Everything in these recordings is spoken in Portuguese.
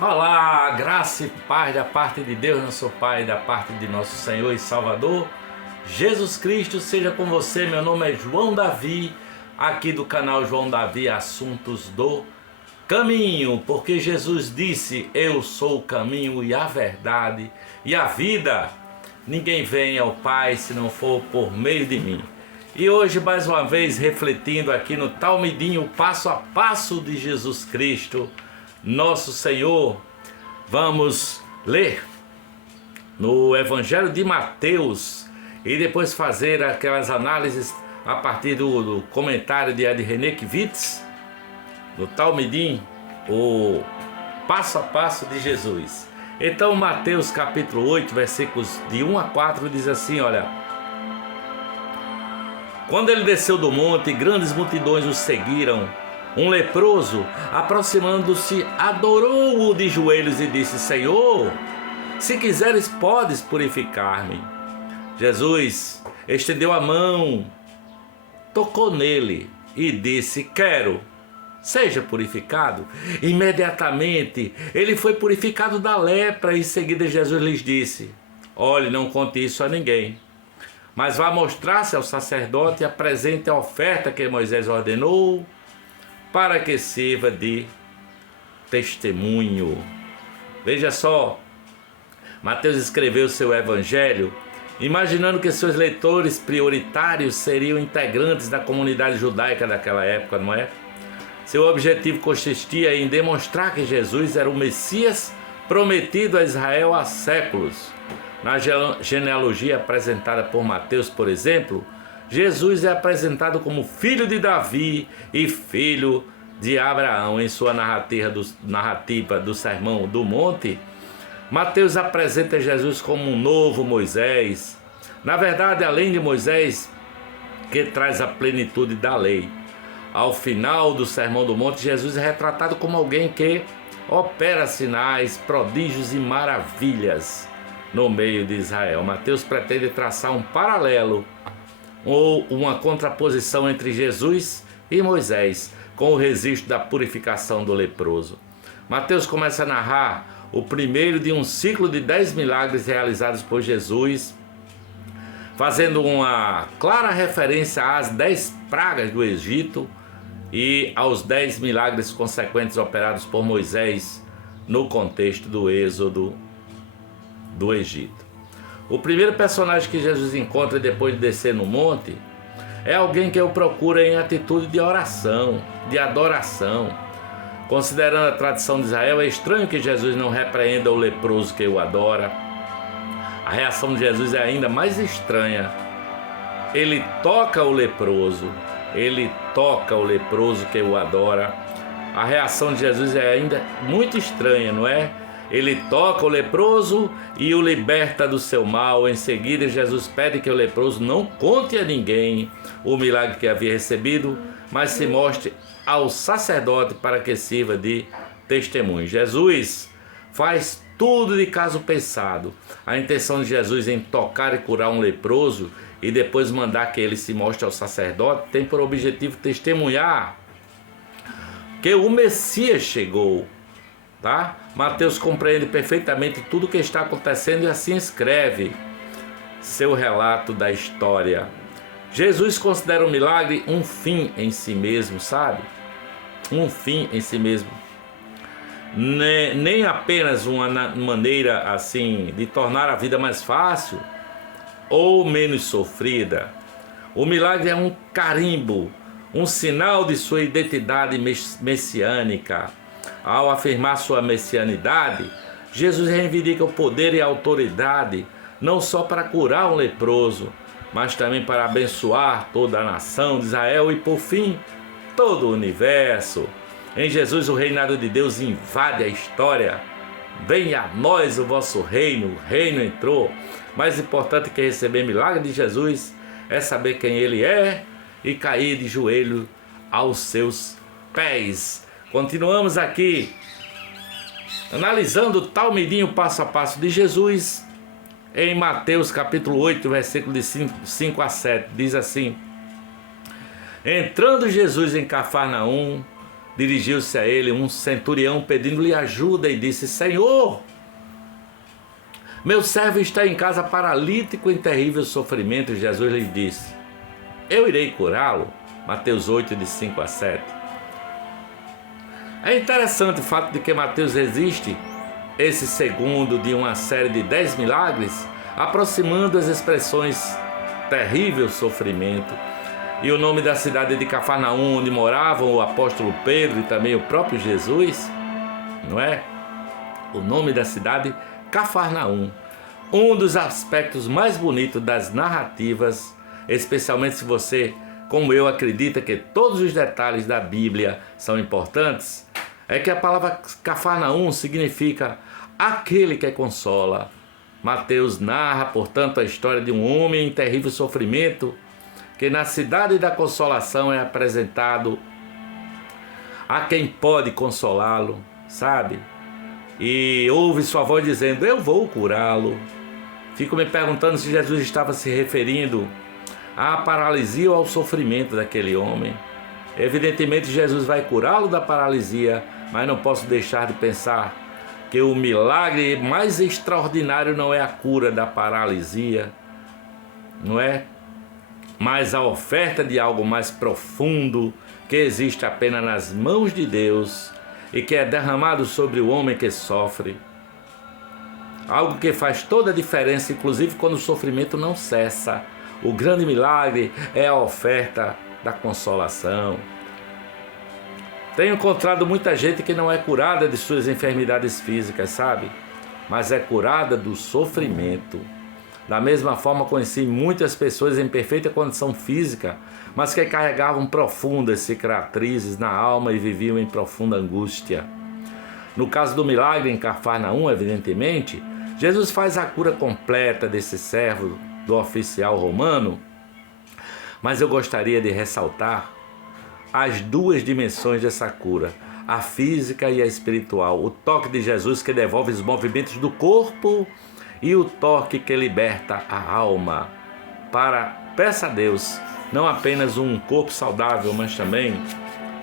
Olá, graça e paz da parte de Deus, nosso Pai, da parte de nosso Senhor e Salvador, Jesus Cristo, seja com você. Meu nome é João Davi, aqui do canal João Davi, Assuntos do Caminho, porque Jesus disse: eu sou o caminho e a verdade e a vida. Ninguém vem ao Pai se não for por meio de mim. E hoje, mais uma vez, refletindo aqui no Talmidinho, passo a passo de Jesus Cristo, nosso Senhor, vamos ler no Evangelho de Mateus e depois fazer aquelas análises a partir do comentário de Ed René Kivitz, no Talmidim, o passo a passo de Jesus. Então, Mateus capítulo 8, versículos de 1 a 4 diz assim, olha: quando ele desceu do monte, grandes multidões o seguiram. Um leproso, aproximando-se, adorou-o de joelhos e disse: Senhor, se quiseres, podes purificar-me. Jesus estendeu a mão, tocou nele e disse: quero, seja purificado. Imediatamente ele foi purificado da lepra. Em seguida Jesus lhes disse: olhe, não conte isso a ninguém, mas vá mostrar-se ao sacerdote e apresente a oferta que Moisés ordenou, para que sirva de testemunho. Veja só, Mateus escreveu seu evangelho imaginando que seus leitores prioritários seriam integrantes da comunidade judaica daquela época, não é? Seu objetivo consistia em demonstrar que Jesus era o Messias prometido a Israel há séculos. Na genealogia apresentada por Mateus, por exemplo, Jesus é apresentado como filho de Davi e filho de Abraão. Em sua narrativa do Sermão do Monte, Mateus apresenta Jesus como um novo Moisés. Na verdade, além de Moisés, que traz a plenitude da lei. Ao final do Sermão do Monte, Jesus é retratado como alguém que opera sinais, prodígios e maravilhas no meio de Israel. Mateus pretende traçar um paralelo ou uma contraposição entre Jesus e Moisés, com o registro da purificação do leproso. Mateus começa a narrar o primeiro de um ciclo de 10 milagres realizados por Jesus, fazendo uma clara referência às 10 pragas do Egito e aos 10 milagres consequentes operados por Moisés no contexto do êxodo do Egito. O primeiro personagem que Jesus encontra depois de descer no monte é alguém que o procura em atitude de oração, de adoração. Considerando a tradição de Israel, é estranho que Jesus não repreenda o leproso que o adora. A reação de Jesus é ainda mais estranha. Ele toca o leproso que o adora. A reação de Jesus é ainda muito estranha, não é? Ele toca o leproso e o liberta do seu mal. Em seguida, Jesus pede que o leproso não conte a ninguém o milagre que havia recebido, mas se mostre ao sacerdote para que sirva de testemunho. Jesus faz tudo de caso pensado. A intenção de Jesus em tocar e curar um leproso e depois mandar que ele se mostre ao sacerdote tem por objetivo testemunhar que o Messias chegou. Tá? Mateus compreende perfeitamente tudo o que está acontecendo e assim escreve seu relato da história. Jesus considera o milagre um fim em si mesmo, sabe? Um fim em si mesmo. Nem apenas uma maneira assim de tornar a vida mais fácil ou menos sofrida. O milagre é um carimbo, um sinal de sua identidade messiânica. Ao afirmar sua messianidade, Jesus reivindica o poder e a autoridade, não só para curar um leproso, mas também para abençoar toda a nação de Israel e, por fim, todo o universo. Em Jesus, o reinado de Deus invade a história. Venha a nós o vosso reino, o reino entrou. Mais importante que receber milagre de Jesus é saber quem ele é e cair de joelho aos seus pés. Continuamos aqui analisando o Talmidinho passo a passo de Jesus em Mateus capítulo 8, versículo de 5 a 7. Diz assim: entrando Jesus em Cafarnaum, dirigiu-se a ele um centurião pedindo-lhe ajuda e disse: Senhor, meu servo está em casa paralítico em terrível sofrimento. E Jesus lhe disse: eu irei curá-lo. Mateus 8, de 5 a 7. É interessante o fato de que Mateus resiste esse segundo de uma série de 10 milagres, aproximando as expressões terrível sofrimento e o nome da cidade de Cafarnaum, onde moravam o apóstolo Pedro e também o próprio Jesus, não é? O nome da cidade, Cafarnaum. Um dos aspectos mais bonitos das narrativas, especialmente se você, como eu, acredita que todos os detalhes da Bíblia são importantes, é que a palavra Cafarnaum significa aquele que consola. Mateus narra, portanto, a história de um homem em terrível sofrimento, que na cidade da consolação é apresentado a quem pode consolá-lo, sabe? E ouve sua voz dizendo: eu vou curá-lo. Fico me perguntando se Jesus estava se referindo à paralisia ou ao sofrimento daquele homem. Evidentemente Jesus vai curá-lo da paralisia, mas não posso deixar de pensar que o milagre mais extraordinário não é a cura da paralisia, não é? Mas a oferta de algo mais profundo, que existe apenas nas mãos de Deus e que é derramado sobre o homem que sofre. Algo que faz toda a diferença, inclusive quando o sofrimento não cessa. O grande milagre é a oferta da consolação. Tenho encontrado muita gente que não é curada de suas enfermidades físicas, sabe? Mas é curada do sofrimento. Da mesma forma, conheci muitas pessoas em perfeita condição física, mas que carregavam profundas cicatrizes na alma e viviam em profunda angústia. No caso do milagre em Cafarnaum, evidentemente, Jesus faz a cura completa desse servo do oficial romano, mas eu gostaria de ressaltar as duas dimensões dessa cura, a física e a espiritual. O toque de Jesus que devolve os movimentos do corpo e o toque que liberta a alma. Peça a Deus não apenas um corpo saudável, mas também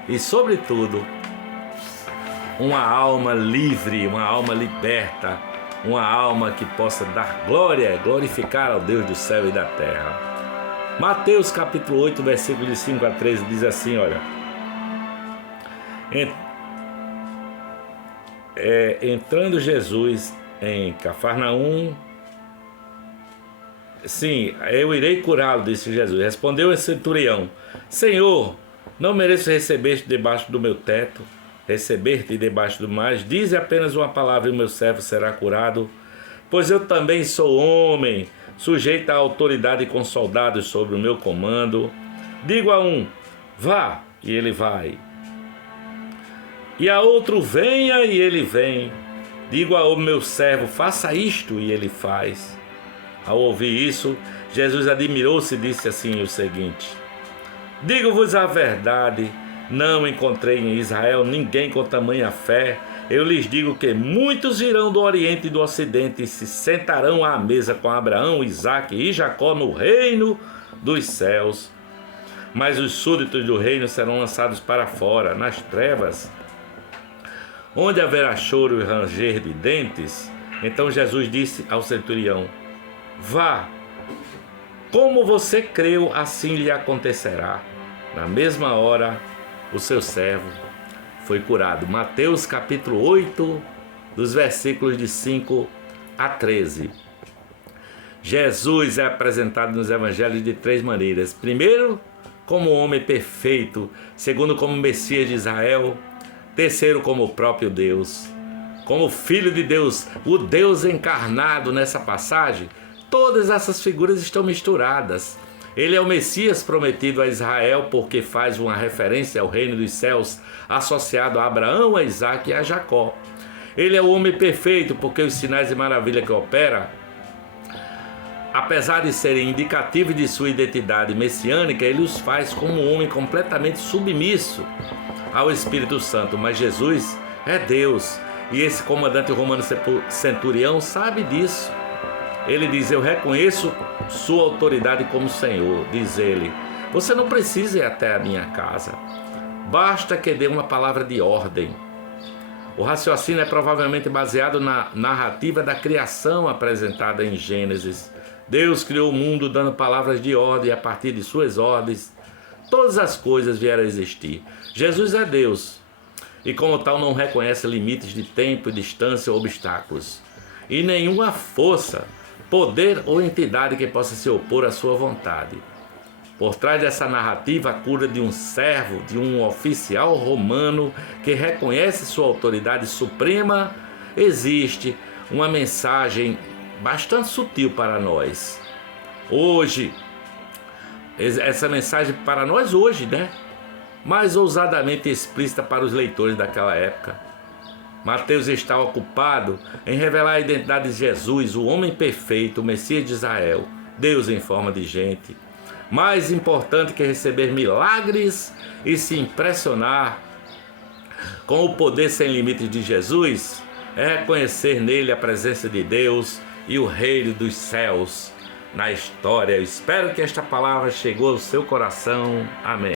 e sobretudo uma alma livre, uma alma liberta, uma alma que possa dar glória, glorificar ao Deus do céu e da terra. Mateus capítulo 8, versículo de 5 a 13 diz assim, olha: entrando Jesus em Cafarnaum, sim, eu irei curá-lo, disse Jesus. Respondeu o centurião: Senhor, não mereço receber-te debaixo do meu teto, receber-te debaixo do mais. Dize apenas uma palavra e o meu servo será curado, pois eu também sou homem, sujeito à autoridade com soldados sobre o meu comando. Digo a um: vá, e ele vai. E a outro: venha, e ele vem. Digo ao meu servo: faça isto, e ele faz. Ao ouvir isso, Jesus admirou-se e disse assim o seguinte: digo-vos a verdade, não encontrei em Israel ninguém com tamanha fé. Eu lhes digo que muitos virão do Oriente e do Ocidente e se sentarão à mesa com Abraão, Isaque e Jacó no reino dos céus. Mas os súditos do reino serão lançados para fora, nas trevas, onde haverá choro e ranger de dentes. Então Jesus disse ao centurião: vá, como você creu, assim lhe acontecerá. Na mesma hora, o seu servo foi curado. Mateus capítulo 8, dos versículos de 5 a 13. Jesus é apresentado nos evangelhos de três maneiras. Primeiro, como homem perfeito. Segundo, como Messias de Israel. Terceiro, como o próprio Deus. Como Filho de Deus, o Deus encarnado. Nessa passagem, todas essas figuras estão misturadas. Ele é o Messias prometido a Israel porque faz uma referência ao reino dos céus associado a Abraão, a Isaque e a Jacó. Ele é o homem perfeito porque os sinais e maravilhas que opera, apesar de serem indicativos de sua identidade messiânica, ele os faz como um homem completamente submisso ao Espírito Santo. Mas Jesus é Deus e esse comandante romano centurião sabe disso. Ele diz: eu reconheço sua autoridade como Senhor. Diz ele: você não precisa ir até a minha casa. basta que dê uma palavra de ordem. O raciocínio é provavelmente baseado na narrativa da criação apresentada em Gênesis. Deus criou o mundo dando palavras de ordem e a partir de suas ordens todas as coisas vieram a existir. Jesus é Deus e como tal não reconhece limites de tempo, distância ou obstáculos. E nenhuma força, poder ou entidade que possa se opor à sua vontade. Por trás dessa narrativa, a cura de um servo, de um oficial romano que reconhece sua autoridade suprema, existe uma mensagem bastante sutil para nós. Hoje, essa mensagem para nós hoje, né? Mais ousadamente explícita para os leitores daquela época. Mateus está ocupado em revelar a identidade de Jesus, o homem perfeito, o Messias de Israel, Deus em forma de gente. Mais importante que receber milagres e se impressionar com o poder sem limites de Jesus é reconhecer nele a presença de Deus e o reino dos céus na história. Eu espero que esta palavra chegou ao seu coração. Amém.